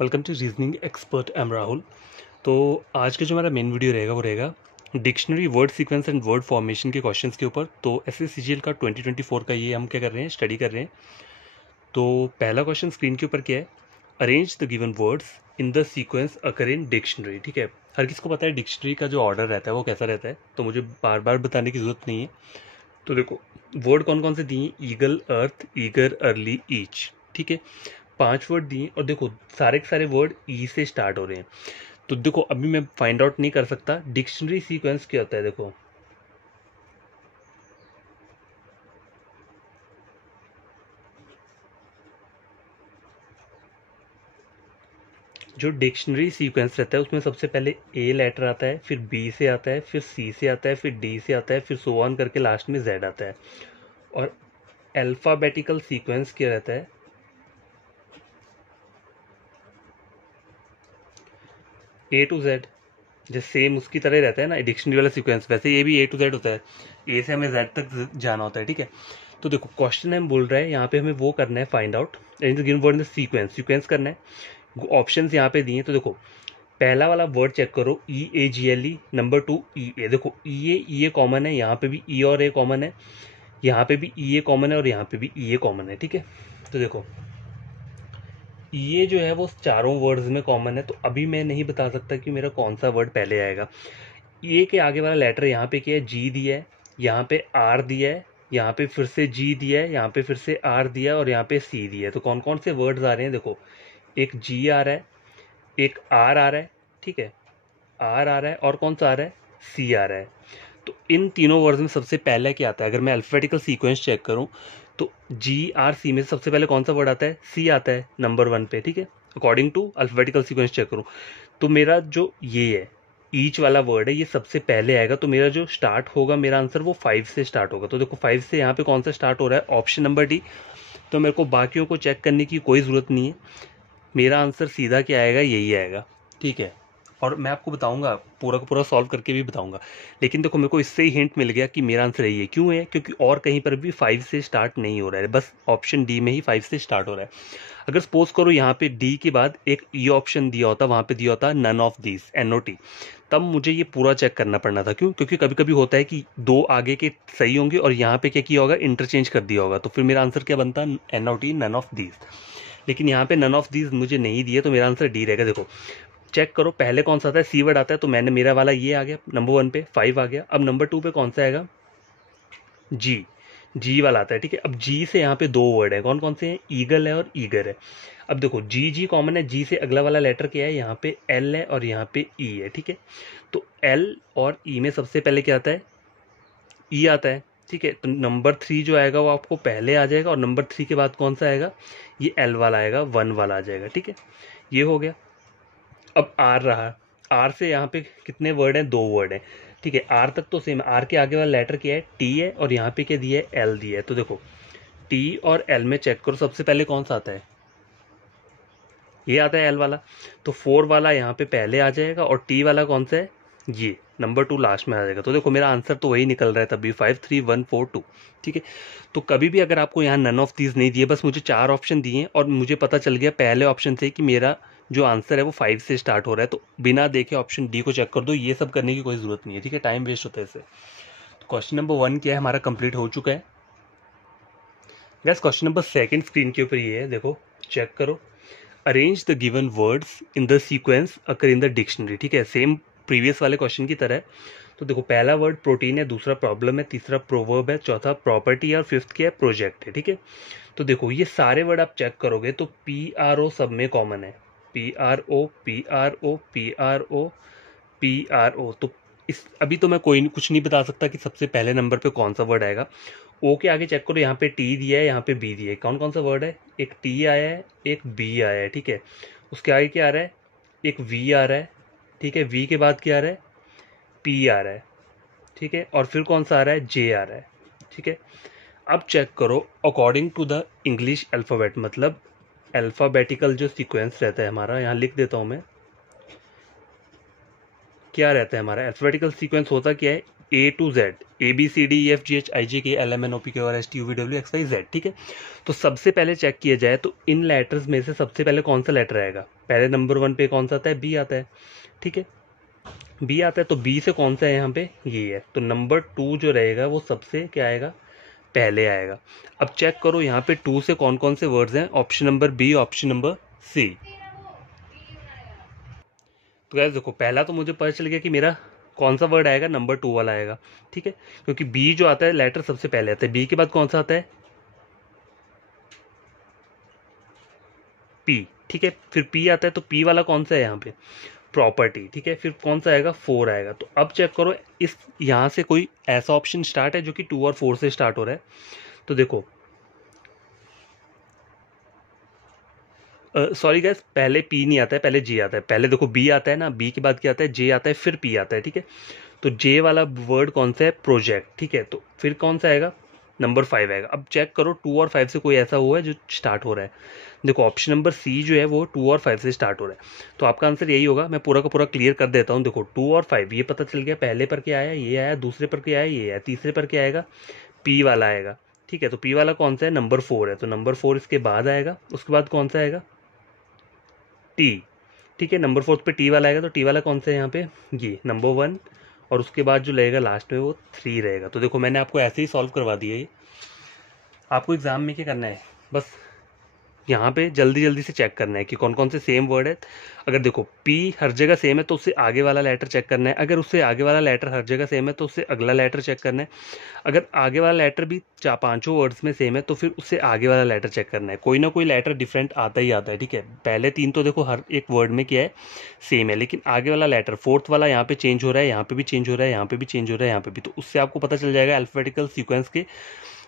Welcome to reasoning expert M Rahul. तो आज का जो हमारा मेन वीडियो रहेगा वो रहेगा dictionary word sequence and word formation के क्वेश्चंस के ऊपर। तो एसएससीजीएल का 2024 का ये हम क्या कर रहे हैं, स्टडी कर रहे हैं। तो पहला क्वेश्चन स्क्रीन के ऊपर क्या है, arrange the given words in the sequence occur in dictionary. ठीक है, हर किसी को पता है डिक्शनरी का जो ऑर्डर रहता है वो कैसा रहता है, तो मुझे बार बार बताने की ज़रूरत नहीं है। तो देखो वर्ड कौन कौन से दिए, ईगल, अर्थ, ईगर, अर्ली, ईच। ठीक है, 5 वर्ड दिए और देखो सारे के सारे वर्ड ई से स्टार्ट हो रहे हैं। तो देखो अभी मैं फाइंड आउट नहीं कर सकता डिक्शनरी सीक्वेंस क्या होता है। देखो जो डिक्शनरी सीक्वेंस रहता है उसमें सबसे पहले ए लेटर आता है, फिर बी से आता है, फिर सी से आता है, फिर डी से आता है, फिर सो ऑन करके लास्ट में जेड आता है। और अल्फाबेटिकल सीक्वेंस क्या रहता है, ए टू जेड। जैसे सेम उसकी तरह रहता है ना डिक्शनरी वाला सीक्वेंस, वैसे ये भी ए टू जेड होता है, ए से हमें जेड तक जाना होता है। ठीक है, तो देखो क्वेश्चन हम बोल रहे हैं यहाँ पे हमें वो करना है find out given word in the sequence, sequence करना है। ऑप्शंस यहाँ पे दिए, तो देखो पहला वाला वर्ड चेक करो, ई ए जी एल ई, नंबर 2 ई ए। देखो ई ए कॉमन है, यहाँ पे भी ई और ए कॉमन है, यहाँ पे भी ई ए कॉमन है और यहाँ पे भी ई ए कॉमन है। ठीक है, तो देखो ये जो है वो चारों वर्ड्स में कॉमन है, तो अभी मैं नहीं बता सकता कि मेरा कौन सा वर्ड पहले आएगा। ये के आगे वाला लेटर यहाँ पे क्या है, जी दिया है, यहाँ पे आर दिया है, यहाँ पे फिर से जी दिया है, यहाँ पे फिर से आर दिया है और यहाँ पे सी दिया है। तो कौन कौन से वर्ड्स आ रहे हैं, देखो एक जी आ रहा है, एक आर आ रहा है, ठीक है, आर आ रहा है और कौन सा आ रहा है, सी आ रहा है। तो इन तीनों वर्ड्स में सबसे पहले क्या आता है, अगर मैं अल्फाबेटिकल सीक्वेंस चेक करूं तो जी आर सी में सबसे पहले कौन सा वर्ड आता है, सी आता है नंबर 1 पे। ठीक है, according to alphabetical sequence check करूं तो मेरा जो ये है ईच वाला वर्ड है ये सबसे पहले आएगा। तो मेरा जो स्टार्ट होगा, मेरा आंसर वो 5 से स्टार्ट होगा। तो देखो 5 से यहाँ पे कौन सा स्टार्ट हो रहा है, ऑप्शन नंबर डी। तो मेरे को बाकियों को चेक करने की कोई ज़रूरत नहीं है, मेरा आंसर सीधा क्या आएगा, यही आएगा। ठीक है, और मैं आपको बताऊंगा पूरा का पूरा सॉल्व करके भी बताऊंगा, लेकिन देखो मेरे को इससे ही हिंट मिल गया कि मेरा आंसर यही है। क्यों है, क्योंकि और कहीं पर भी 5 से स्टार्ट नहीं हो रहा है, बस ऑप्शन डी में ही 5 से स्टार्ट हो रहा है। अगर सपोज करो यहाँ पे डी के बाद एक ई ऑप्शन दिया होता, वहां पे दिया होता नन ऑफ दिस, NOT, तब मुझे ये पूरा चेक करना पड़ना था। क्यों, क्योंकि कभी कभी होता है कि दो आगे के सही होंगे और यहाँ पे क्या किया होगा, इंटरचेंज कर दिया होगा, तो फिर मेरा आंसर क्या बनता, NOT, नन ऑफ दिस। लेकिन यहाँ पे नन ऑफ दीज मुझे नहीं दिए, तो मेरा आंसर डी रहेगा। देखो चेक करो पहले कौन सा आता है, सी वर्ड आता है, तो मैंने मेरा वाला ये आ गया नंबर 1 पे, 5 आ गया। अब नंबर 2 पे कौन सा आएगा, जी, जी वाला आता है। ठीक है, अब जी से यहाँ पे दो वर्ड है, कौन कौन से हैं, ईगल है और ईगर है। अब देखो जी जी कॉमन है, जी से अगला वाला लेटर क्या है, यहाँ पे एल है और यहाँ पे ई है। ठीक है, तो एल और ई में सबसे पहले क्या आता है, ई आता है। ठीक है, तो नंबर 3 जो आएगा वो आपको पहले आ जाएगा और नंबर 3 के बाद कौन सा आएगा, ये एल वाला आएगा, 1 वाला आ जाएगा। ठीक है, ये हो गया। अब आर रहा, आर से यहाँ पे कितने वर्ड हैं, 2 वर्ड हैं। ठीक है, आर तक तो सेम, आर के आगे वाला लेटर क्या है, टी है और यहाँ पे क्या दिया है, एल दिया है। तो देखो टी और एल में चेक करो सबसे पहले कौन सा आता है, ये आता है एल वाला, तो 4 वाला यहाँ पे पहले आ जाएगा और टी वाला कौन सा है, ये नंबर 2 लास्ट में आ जाएगा। तो देखो मेरा आंसर तो वही निकल रहा है तभी, 5 3 1 4 2। ठीक है, तो कभी भी अगर आपको यहाँ नन ऑफ दीज नहीं दिए, बस मुझे 4 ऑप्शन दिए और मुझे पता चल गया पहले ऑप्शन से कि मेरा जो आंसर है वो 5 से स्टार्ट हो रहा है, तो बिना देखे ऑप्शन डी को चेक कर दो, ये सब करने की कोई ज़रूरत नहीं है। ठीक है, टाइम वेस्ट होता है इससे। तो क्वेश्चन नंबर 1 क्या है हमारा, कंप्लीट हो चुका है। गैस क्वेश्चन नंबर 2 स्क्रीन के ऊपर ये है, देखो चेक करो, arrange the given words in the sequence occur in the dictionary. ठीक है, सेम प्रीवियस वाले क्वेश्चन की तरह है। तो देखो पहला वर्ड प्रोटीन है, दूसरा प्रॉब्लम है, तीसरा प्रोवर्ब है, चौथा प्रॉपर्टी है और फिफ्थ क्या है, प्रोजेक्ट है। ठीक है, तो देखो ये सारे वर्ड आप चेक करोगे तो PRO सब में कॉमन है, PRO PRO PRO PRO। तो इस अभी तो मैं कुछ नहीं बता सकता कि सबसे पहले नंबर पे कौन सा वर्ड आएगा। ओ के आगे चेक करो, यहाँ पे टी दिया है, यहाँ पे बी दिया है, कौन कौन सा वर्ड है, एक टी आया है, एक बी आया है। ठीक है, उसके आगे क्या आ रहा है, एक वी आ रहा है। ठीक है, वी के बाद क्या आ रहा है, पी आ रहा है। ठीक है, और फिर कौन सा आ रहा है, जे आ रहा है। ठीक है, अब चेक करो according to the English alphabet, मतलब अल्फ़ाबेटिकल जो सीक्वेंस रहता है हमारा, यहाँ लिख देता हूँ मैं, क्या रहता है हमारा अल्फ़ाबेटिकल सीक्वेंस होता क्या है, A to Z, ABCDEFGHIJKLMNOPQRSTUVWXYZ, ठीक है। तो सबसे पहले चेक किया जाए तो इन लेटर्स में से सबसे पहले कौन सा लेटर आएगा? पहले नंबर 1 पे कौन सा आता है? बी आता है, ठीक है, बी आता है। तो बी से कौन सा है यहाँ पे? ये है। तो नंबर 2 जो रहेगा वो सबसे क्या आएगा? पहले आएगा। अब चेक करो यहाँ पे 2 से कौन कौन से वर्ड्स हैं? Option number B, option number C. तो गाइस देखो, पहला तो मुझे पता चल गया कि मेरा कौन सा वर्ड आएगा? नंबर 2 वाला आएगा, ठीक है, क्योंकि बी जो आता है लेटर सबसे पहले आता है। बी के बाद कौन सा आता है? पी, ठीक है। फिर पी आता है, तो पी वाला कौन सा है यहाँ पे? प्रॉपर्टी, ठीक है। फिर कौन सा आएगा? 4 आएगा। तो अब चेक करो इस यहाँ से कोई ऐसा ऑप्शन स्टार्ट है जो कि 2 और 4 से स्टार्ट हो रहा है। तो देखो, सॉरी गैस, पहले पी नहीं आता है, पहले जे आता है। पहले देखो बी आता है ना, बी के बाद क्या आता है? जे आता है, फिर पी आता है, ठीक है। तो जे वाला वर्ड कौन सा है? प्रोजेक्ट, ठीक है। तो फिर कौन सा आएगा? नंबर 5 आएगा। अब चेक करो 2 और 5 से कोई ऐसा हुआ है जो स्टार्ट हो रहा है? देखो ऑप्शन नंबर सी जो है वो 2 और 5 से स्टार्ट हो रहा है। तो आपका आंसर यही होगा। मैं पूरा का पूरा क्लियर कर देता हूँ। देखो 2 और 5 ये पता चल गया, पहले पर क्या आया? ये आया। दूसरे पर क्या आया? ये आया। तीसरे पर क्या आएगा? पी वाला आएगा, ठीक है। तो पी वाला कौन सा है? नंबर 4 है। तो नंबर 4 इसके बाद आएगा। उसके बाद कौन सा आएगा? टी, ठीक है। नंबर 4 पे टी वाला आएगा। तो टी वाला कौन सा है यहाँ पे? ये नंबर 1। और उसके बाद जो रहेगा लास्ट में वो 3 रहेगा। तो देखो मैंने आपको ऐसे ही सॉल्व करवा दिया ये। आपको एग्जाम में क्या करना है? बस यहाँ पे जल्दी जल्दी से चेक करना है कि कौन कौन से सेम वर्ड है। अगर देखो पी हर जगह सेम है तो उससे आगे वाला लेटर चेक करना है। अगर उससे आगे वाला लेटर हर जगह सेम है तो उससे अगला लेटर चेक करना है। अगर आगे वाला लेटर भी 4-5 वर्ड्स में सेम है तो फिर उससे आगे वाला लेटर चेक करना है। कोई ना कोई लेटर डिफरेंट आता ही आता है, ठीक है। पहले 3 तो देखो हर एक वर्ड में क्या है? सेम है, लेकिन आगे वाला लेटर 4th वाला यहाँ पे चेंज हो रहा है, यहाँ पे भी चेंज हो रहा है, यहाँ पे भी चेंज हो रहा है, यहाँ पे भी। तो उससे आपको पता चल जाएगा अल्फाबेटिकल सीक्वेंस के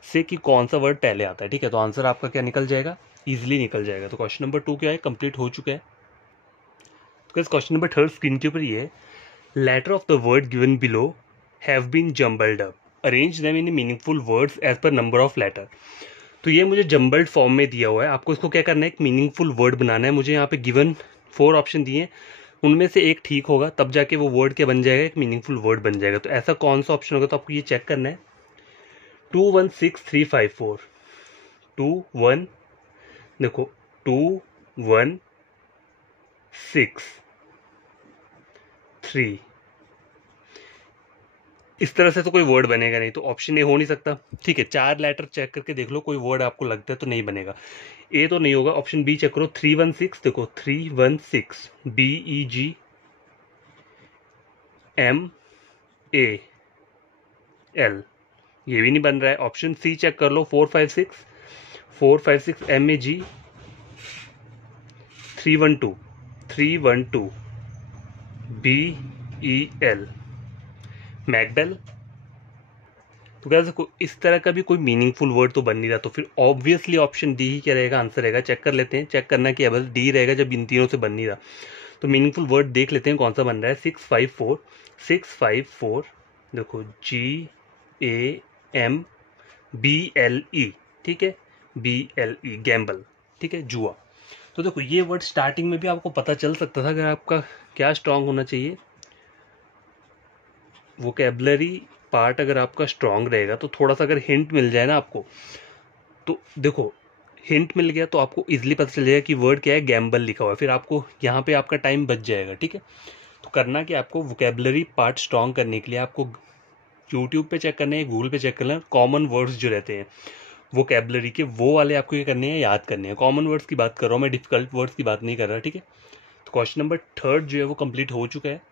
से कि कौन सा वर्ड पहले आता है, ठीक है। तो आंसर आपका क्या निकल जाएगा? इजीली निकल जाएगा। तो क्वेश्चन नंबर 2 क्या है? कंप्लीट हो चुका है। तो क्वेश्चन नंबर 3 स्क्रीन के ऊपर ये है, letter of the word given below have been jumbled up, arrange them in meaningful words as per number of letter. तो ये मुझे जम्बल्ड फॉर्म में दिया हुआ है। आपको इसको क्या करना है? एक मीनिंगफुल वर्ड बनाना है। मुझे यहाँ पे गिवन 4 ऑप्शन दिए हैं, उनमें से एक ठीक होगा तब जाके वो वर्ड क्या बन जाएगा? एक मीनिंगफुल वर्ड बन जाएगा। तो ऐसा कौन सा ऑप्शन होगा? तो आपको ये चेक करना है। 2 1 6 3 5 4, 2 1, देखो 2 1 6 3, इस तरह से तो कोई वर्ड बनेगा नहीं। तो ऑप्शन ए हो नहीं सकता, ठीक है। 4 लेटर चेक करके देख लो, कोई वर्ड आपको लगता है तो नहीं बनेगा। ए तो नहीं होगा। ऑप्शन बी चेक करो, 3 1 6, देखो 3 1 6, BEGMAL, ये भी नहीं बन रहा है। ऑप्शन सी चेक कर लो, 4 5 6, 4 5 6, MEG, 3 1 2, 3 1 2, BEL, मैकबेल। तो क्या देखो इस तरह का भी कोई मीनिंगफुल वर्ड तो बन नहीं रहा। तो फिर ऑब्वियसली ऑप्शन डी ही क्या रहेगा? आंसर रहेगा। चेक कर लेते हैं। चेक करना कि बस डी रहेगा जब इन तीनों से बन नहीं रहा। तो मीनिंगफुल वर्ड देख लेते हैं कौन सा बन रहा है। 654, 654, देखो GAMBLE, ठीक है, BLE, गैम्बल, ठीक है, जुआ। तो देखो ये वर्ड स्टार्टिंग में भी आपको पता चल सकता था अगर आपका क्या स्ट्रांग होना चाहिए, वोकेबलरी पार्ट अगर आपका स्ट्रांग रहेगा तो थोड़ा सा अगर हिंट मिल जाए ना आपको, तो देखो हिंट मिल गया तो आपको इजीली पता चल जाएगा कि वर्ड क्या है। गैम्बल लिखा हुआ है, फिर आपको यहाँ पे आपका टाइम बच जाएगा, ठीक है। तो करना कि आपको वोकेबलरी पार्ट स्ट्रांग करने के लिए आपको यूट्यूब पे चेक करना है, गूगल पे चेक करना है। कॉमन वर्ड्स जो रहते हैं वोकेबलरी के, वो वाले आपको ये करने हैं, याद करने हैं। कॉमन वर्ड्स की बात कर रहा हूँ मैं, डिफिकल्ट वर्ड्स की बात नहीं कर रहा, ठीक है। तो क्वेश्चन नंबर 3 जो है वो कंप्लीट हो चुका है।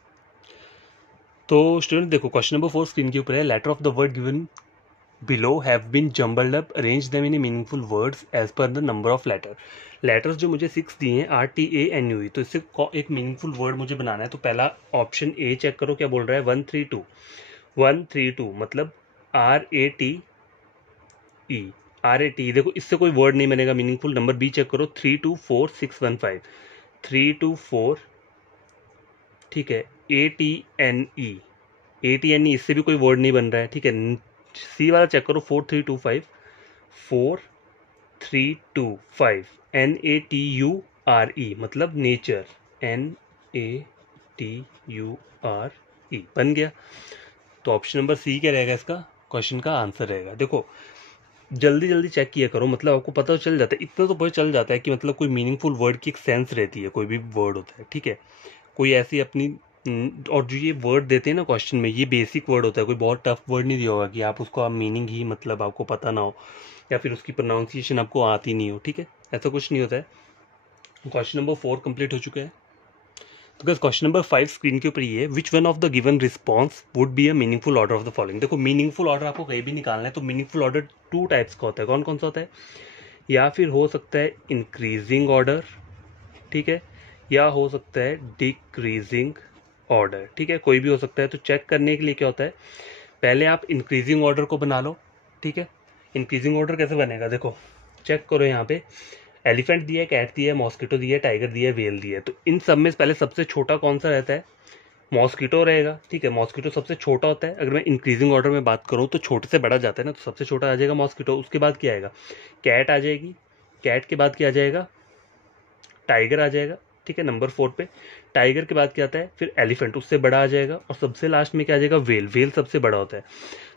तो स्टूडेंट देखो क्वेश्चन नंबर 4 स्क्रीन के ऊपर है, letter of the word given below have been jumbled up, arrange them in meaningful words as per the number of letter. Letters जो मुझे 6 दिए हैं RTANUE, तो इससे एक मीनिंगफुल वर्ड मुझे बनाना है। तो पहला ऑप्शन ए चेक करो क्या बोल रहा है, 132, 132 मतलब RATE, RATE। देखो इससे कोई वर्ड नहीं बनेगा मीनिंगफुल। नंबर बी चेक करो, 324615, 324, ठीक है, ATNE, इससे भी कोई वर्ड नहीं बन रहा है, ठीक है। सी वाला चेक करो, 4325, 4325, NATURE मतलब नेचर, NATURE बन गया। तो तो ऑप्शन नंबर सी क्या रहेगा इसका क्वेश्चन का आंसर रहेगा। देखो जल्दी जल्दी चेक किया करो, मतलब आपको पता चल जाता है, इतना तो पता चल जाता है कि मतलब कोई मीनिंगफुल वर्ड की एक सेंस रहती है, कोई भी वर्ड होता है, ठीक है। कोई ऐसी अपनी और जो ये वर्ड देते हैं ना क्वेश्चन में, ये बेसिक वर्ड होता है, कोई बहुत टफ वर्ड नहीं दिया होगा कि आप उसको आप मीनिंग ही मतलब आपको पता ना हो या फिर उसकी प्रोनाउंसिएशन आपको आती नहीं हो, ठीक है, ऐसा कुछ नहीं होता है। क्वेश्चन नंबर 4 कंप्लीट हो चुका है। तो गाइस क्वेश्चन नंबर 5 स्क्रीन के ऊपर ये है, which one of the given response would be a meaningful order of the following. देखो मीनिंगफुल ऑर्डर आपको कहीं भी निकालना है तो मीनिंगफुल ऑर्डर 2 टाइप्स का होता है। कौन कौन सा होता है? या फिर हो सकता है इंक्रीजिंग ऑर्डर, ठीक है, या हो सकता है डिक्रीजिंग ऑर्डर, ठीक है, कोई भी हो सकता है। तो चेक करने के लिए क्या होता है, पहले आप इंक्रीजिंग ऑर्डर को बना लो, ठीक है। इंक्रीजिंग ऑर्डर कैसे बनेगा, देखो चेक करो, यहाँ पे एलिफेंट दिया है, कैट दिया है, मॉस्किटो दिया है, टाइगर दिया है, वेल दिया है। तो इन सब में पहले सबसे छोटा कौन सा रहता है? मॉस्किटो रहेगा, ठीक है, मॉस्किटो सबसे छोटा होता है। अगर मैं इंक्रीजिंग ऑर्डर में बात करूँ तो छोटे से बड़ा जाता है ना, तो सबसे छोटा आ जाएगा मॉस्किटो। उसके बाद क्या आएगा? कैट आ जाएगी। कैट के बाद क्या आ जाएगा? टाइगर आ जाएगा, ठीक है, नंबर 4 पे। टाइगर के बाद क्या आता है? फिर एलिफेंट, उससे बड़ा आ जाएगा। और सबसे लास्ट में क्या आ जाएगा? वेल। वेल सबसे बड़ा होता है।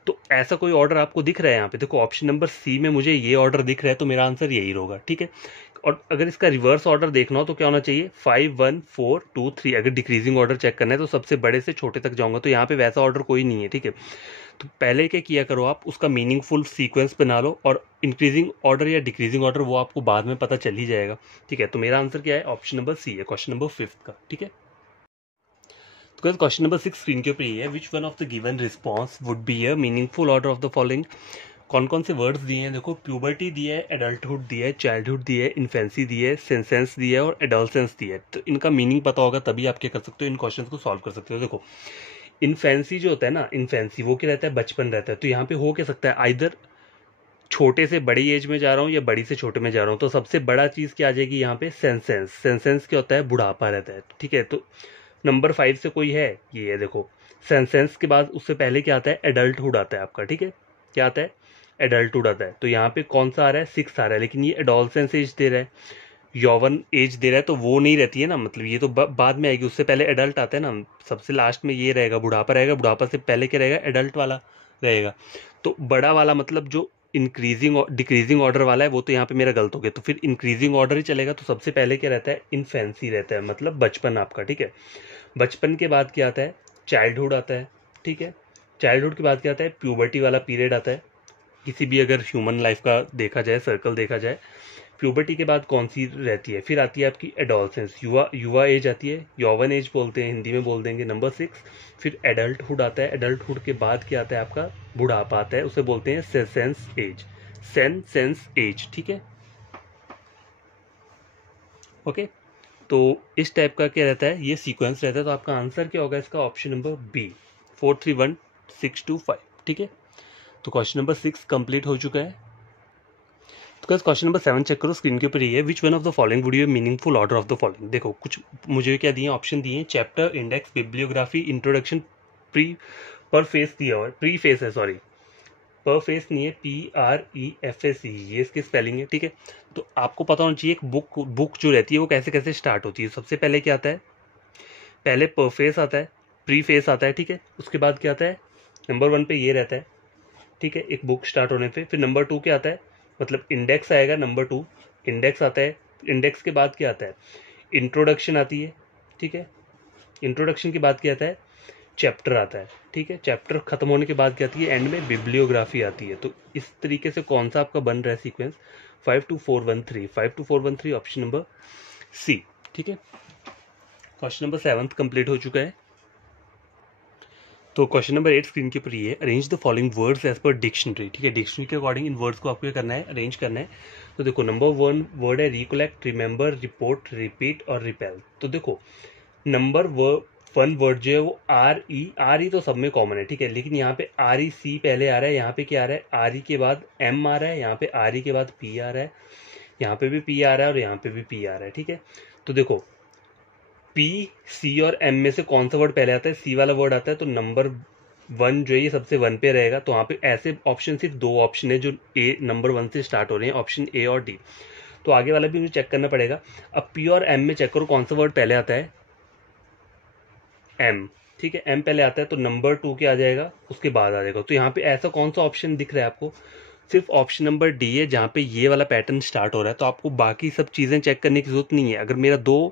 तो ऐसा कोई ऑर्डर आपको दिख रहा है यहाँ पे? देखो ऑप्शन नंबर सी में मुझे ये ऑर्डर दिख रहा है, तो मेरा आंसर यही होगा, ठीक है। और अगर इसका रिवर्स ऑर्डर देखना हो तो क्या होना चाहिए? 5 1 4 2 3। अगर डिक्रीजिंग ऑर्डर चेक करना है तो सबसे बड़े से छोटे तक जाऊंगा, तो यहाँ पे वैसा ऑर्डर कोई नहीं है, ठीक है। तो पहले क्या किया करो, आप उसका मीनिंगफुल सीक्वेंस बना लो, और इंक्रीजिंग ऑर्डर या डिक्रीजिंग ऑर्डर वो आपको बाद में पता चल ही जाएगा, ठीक है। तो मेरा आंसर क्या है? ऑप्शन नंबर सी है, क्वेश्चन नंबर 5 का, ठीक है। तो क्वेश्चन नंबर 6 स्क्रीन के ऊपर ये है, which one of the given response would be a meaningful order of the following. कौन कौन से वर्ड्स दिए हैं? देखो प्यूबर्टी दिया है, एडल्टहुड दिया है, चाइल्डहुड दिया है, इन्फेंसी दिया है, सेंसेंस दिया है और एडोलसेंस दिया है। तो इनका मीनिंग पता होगा तभी आप क्या कर सकते हो, इन क्वेश्चंस को सॉल्व कर सकते हो। देखो इन्फेंसी जो होता है ना, इन्फेंसी वो क्या रहता है? बचपन रहता है। तो यहाँ पे हो क्या सकता है? आइदर छोटे से बड़ी एज में जा रहा हूँ या बड़ी से छोटे में जा रहा हूँ। तो सबसे बड़ा चीज़ क्या आ जाएगी यहाँ पे? सेंसेंस। सेंसेंस क्या होता है? बुढ़ापा रहता है, ठीक है। तो नंबर 5 से कोई है? ये है, देखो सेंसेंस के बाद उससे पहले क्या आता है? एडल्टहुड आता है आपका, ठीक है। क्या आता है? एडल्टहुड आता है। तो यहाँ पे कौन सा आ रहा है? 6 आ रहा है, लेकिन ये एडोलसेंस एज दे रहा है, यौवन एज दे रहा है, तो वो नहीं रहती है ना, मतलब ये तो बाद में आएगी, उससे पहले एडल्ट आता है ना, सबसे लास्ट में ये रहेगा, बुढ़ापा रहेगा, बुढ़ापा से पहले क्या रहेगा? एडल्ट वाला रहेगा। तो बड़ा वाला मतलब जो इंक्रीजिंग और डिक्रीजिंग ऑर्डर वाला है वो तो यहाँ पे मेरा गलत हो गया, तो फिर इंक्रीजिंग ऑर्डर ही चलेगा। तो सबसे पहले क्या रहता है? इन्फेंसी रहता है, मतलब बचपन आपका, ठीक है। बचपन के बाद क्या आता है? चाइल्डहुड आता है, ठीक है। चाइल्डहुड के बाद क्या आता है? प्यूबर्टी वाला पीरियड आता है, किसी भी अगर ह्यूमन लाइफ का देखा जाए, सर्कल देखा जाए। प्यूबर्टी के बाद कौन सी रहती है? फिर आती है आपकी एडोलसेंस, युवा एज आती है, यौवन एज बोलते हैं, हिंदी में बोल देंगे, नंबर 6। फिर एडल्टहुड आता है, एडल्टहुड के बाद क्या आता है आपका? बुढ़ापा आता है, उसे बोलते हैं सेंसेंस एज, सेंसेंस एज, ठीक है, ओके। तो इस टाइप का क्या रहता है? ये सीक्वेंस रहता है। तो आपका आंसर क्या होगा इसका? ऑप्शन नंबर बी, 4 3 1 6 2 5, ठीक है। तो क्वेश्चन नंबर 6 कंप्लीट हो चुका है। तो क्वेश्चन नंबर 7 चेक करो, स्क्रीन के ऊपर ये है, which one of the following would be meaningful order of the following. देखो कुछ मुझे क्या दिए, ऑप्शन दिए हैं, chapter, index, bibliography, introduction, pre पर फेस दिया हुआ है, प्री फेस है, सॉरी पर फेस नहीं है, PREFACE, ये इसकी स्पेलिंग है, ठीक है। तो आपको पता होना चाहिए एक बुक जो रहती है वो कैसे कैसे स्टार्ट होती है। सबसे पहले क्या आता है? पहले परफेस आता है, प्री फेस आता है, ठीक है। उसके बाद क्या आता है? नंबर 1 पे ये रहता है, ठीक है, एक बुक स्टार्ट होने पे। फिर नंबर 2 क्या आता है? मतलब इंडेक्स आएगा, नंबर 2 इंडेक्स आता है। इंडेक्स के बाद क्या आता है? इंट्रोडक्शन आती है, ठीक है। इंट्रोडक्शन के बाद क्या आता है? चैप्टर आता है, ठीक है। चैप्टर खत्म होने के बाद क्या आती है? एंड में बिब्लियोग्राफी आती है। तो इस तरीके से कौन सा आपका बन रहा है सीक्वेंस? 5 2 4 1 3, 5 2 4 1 3, ऑप्शन नंबर सी, ठीक है। क्वेश्चन नंबर 7 कंप्लीट हो चुका है। तो क्वेश्चन नंबर 8 स्क्रीन के ऊपर ये है, arrange the following words as per dictionary, ठीक है। डिक्शनरी के अकॉर्डिंग इन वर्ड्स को आपको क्या करना है? अरेंज करना है। तो देखो नंबर 1 वर्ड है रिकोलेक्ट, रिमेंबर, रिपोर्ट, रिपीट और रिपेल। तो देखो नंबर 1 वर्ड जो है वो आर ई तो सब में कॉमन है, ठीक है, लेकिन यहाँ पे REC पहले आ रहा है, यहाँ पे क्या आ रहा है? RE के बाद M आ रहा है, यहाँ पे RE के बाद P आ रहा है, यहाँ पे भी P आ रहा है और यहाँ पे भी P आ रहा है, ठीक है। तो देखो P, C और M में से कौन सा वर्ड पहले आता है? C वाला वर्ड आता है। तो नंबर 1 जो है ये सबसे 1 पे रहेगा। तो वहाँ पे ऐसे ऑप्शन सिर्फ 2 ऑप्शन है जो नंबर 1 से स्टार्ट हो रहे हैं, ऑप्शन A और D। तो आगे वाला भी मुझे चेक करना पड़ेगा। अब P और M में चेक करो कौन सा वर्ड पहले आता है? M, ठीक है, एम पहले आता है तो नंबर 2 क्या आ जाएगा, उसके बाद आ जाएगा। तो यहाँ पे ऐसा कौन सा ऑप्शन दिख रहा है आपको, सिर्फ ऑप्शन नंबर डी है जहाँ पे ये वाला पैटर्न स्टार्ट हो रहा है। तो आपको बाकी सब चीज़ें चेक करने की जरूरत नहीं है। अगर मेरा 2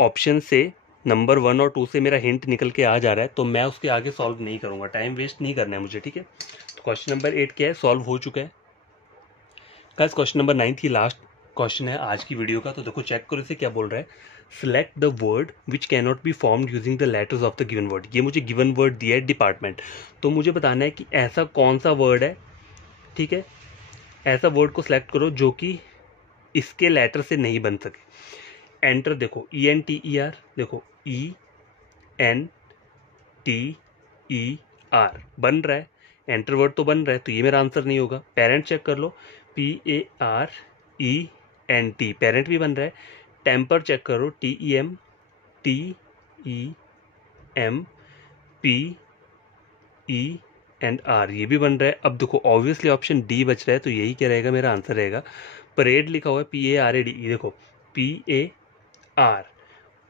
ऑप्शन से नंबर 1 और 2 से मेरा हिंट निकल के आ जा रहा है तो मैं उसके आगे सॉल्व नहीं करूँगा, टाइम वेस्ट नहीं करना है मुझे, ठीक है। तो क्वेश्चन नंबर 8 क्या है, सॉल्व हो चुका है। गाइस क्वेश्चन नंबर 9 ही लास्ट क्वेश्चन है आज की वीडियो का। तो देखो चेक करो इसे क्या बोल रहा है, select the word which can not be formed using the letters of the given word. ये मुझे गिवन वर्ड दिया है डिपार्टमेंट, तो मुझे बताना है कि ऐसा कौन सा वर्ड है, ठीक है, ऐसा वर्ड को सिलेक्ट करो जो कि इसके लेटर से नहीं बन सके। एंटर देखो ENTER, देखो ENTER बन रहा है, एंटर वर्ड तो बन रहा है, तो ये मेरा आंसर नहीं होगा। पेरेंट चेक कर लो, PARENT, पेरेंट भी बन रहा है। टेम्पर चेक करो, TEMPER, ये भी बन रहा है। अब देखो ऑब्वियसली ऑप्शन डी बच रहा है, तो यही क्या रहेगा, मेरा आंसर रहेगा। परेड लिखा हुआ है PARAD, देखो PAR,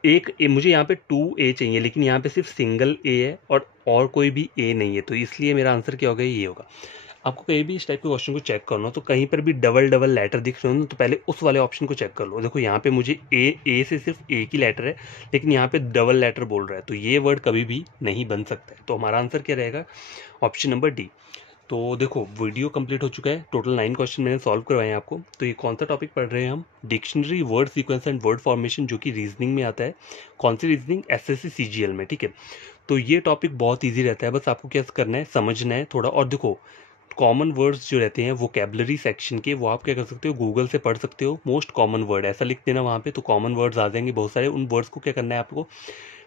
एक मुझे यहाँ पे 2A चाहिए, लेकिन यहाँ पे सिर्फ सिंगल A है और कोई भी A नहीं है, तो इसलिए मेरा आंसर क्या होगा, ये होगा। आपको कहीं भी इस टाइप के क्वेश्चन को चेक करना हो तो कहीं पर भी डबल लेटर दिख रहे हो ना, तो पहले उस वाले ऑप्शन को चेक कर लो। देखो यहाँ पे मुझे ए से सिर्फ एक ही लेटर है, लेकिन यहाँ पे डबल लेटर बोल रहा है, तो ये वर्ड कभी भी नहीं बन सकता है। तो हमारा आंसर क्या रहेगा, ऑप्शन नंबर डी। तो देखो वीडियो कंप्लीट हो चुका है, टोटल 9 क्वेश्चन मैंने सॉल्व करवाए हैं आपको। तो ये कौन सा टॉपिक पढ़ रहे हैं हम, dictionary, word sequence and word formation, जो कि रीजनिंग में आता है। कौन सी रीजनिंग, SSC CGL में, ठीक है। तो ये टॉपिक बहुत ईजी रहता है, बस आपको क्या करना है, समझना है थोड़ा। और देखो कॉमन वर्ड्स जो रहते हैं वोकैबुलरी सेक्शन के, वो आप क्या कर सकते हो, गूगल से पढ़ सकते हो। मोस्ट कॉमन वर्ड ऐसा लिख देना वहाँ पे, तो कॉमन वर्ड्स आ जाएंगे बहुत सारे। उन वर्ड्स को क्या करना है आपको,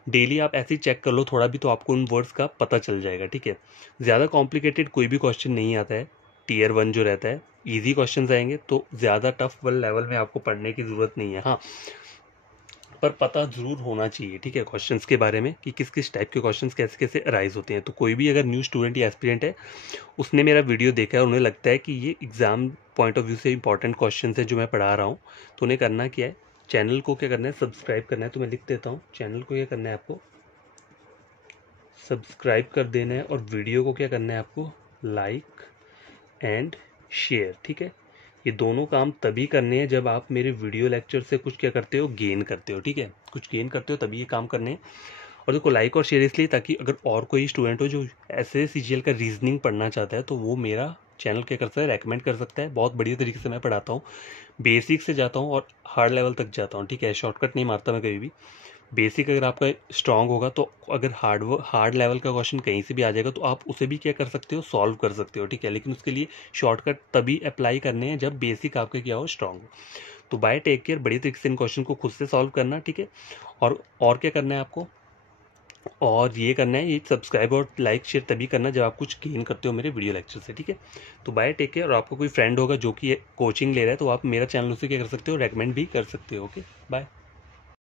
डेली आप ऐसे ही चेक कर लो थोड़ा भी, तो आपको उन वर्ड्स का पता चल जाएगा, ठीक है। ज़्यादा कॉम्प्लिकेटेड कोई भी क्वेश्चन नहीं आता है, Tier 1 जो रहता है ईजी क्वेश्चन आएंगे, तो ज़्यादा टफ वाले लेवल में आपको पढ़ने की ज़रूरत नहीं है। हाँ, पर पता ज़रूर होना चाहिए, ठीक है, क्वेश्चंस के बारे में कि किस किस टाइप के क्वेश्चंस कैसे कैसे अराइज होते हैं। तो कोई भी अगर न्यू स्टूडेंट या एस्पिरेंट है, उसने मेरा वीडियो देखा है, उन्हें लगता है कि ये एग्ज़ाम पॉइंट ऑफ व्यू से इंपॉर्टेंट क्वेश्चन है जो मैं पढ़ा रहा हूँ, तो उन्हें करना क्या है, चैनल को क्या करना है, सब्सक्राइब करना है। तो मैं लिख देता हूँ, चैनल को क्या करना है, आपको सब्सक्राइब कर देना है, और वीडियो को क्या करना है, आपको लाइक एंड शेयर, ठीक है। ये दोनों काम तभी करने हैं जब आप मेरे वीडियो लेक्चर से कुछ क्या करते हो, गेन करते हो, ठीक है। कुछ गेन करते हो तभी ये काम करने हैं। और देखो लाइक और शेयर इसलिए ताकि अगर और कोई स्टूडेंट हो जो SSC CGL का रीजनिंग पढ़ना चाहता है, तो वो मेरा चैनल क्या कर सकता है, रेकमेंड कर सकता है। बहुत बढ़िया तरीके से मैं पढ़ाता हूँ, बेसिक से जाता हूँ और हार्ड लेवल तक जाता हूँ, ठीक है। शॉर्टकट नहीं मारता मैं कभी भी। बेसिक अगर आपका स्ट्रांग होगा तो अगर हार्ड लेवल का क्वेश्चन कहीं से भी आ जाएगा तो आप उसे भी क्या कर सकते हो, सॉल्व कर सकते हो, ठीक है। लेकिन उसके लिए शॉर्टकट तभी अप्लाई करने हैं जब बेसिक आपका क्या हो, स्ट्रांग हो। तो बाय टेक केयर, बड़ी तरीके से इन क्वेश्चन को खुद से सॉल्व करना, ठीक है। और क्या करना है आपको, और ये करना है, ये सब्सक्राइब और लाइक शेयर तभी करना जब आप कुछ गेन करते हो मेरे वीडियो लेक्चर से, ठीक है। तो बाय टेक केयर। और आपको कोई फ्रेंड होगा जो कि कोचिंग ले रहा है, तो आप मेरा चैनल उसे क्या कर सकते हो, रेकमेंड भी कर सकते हो। Okay, bye.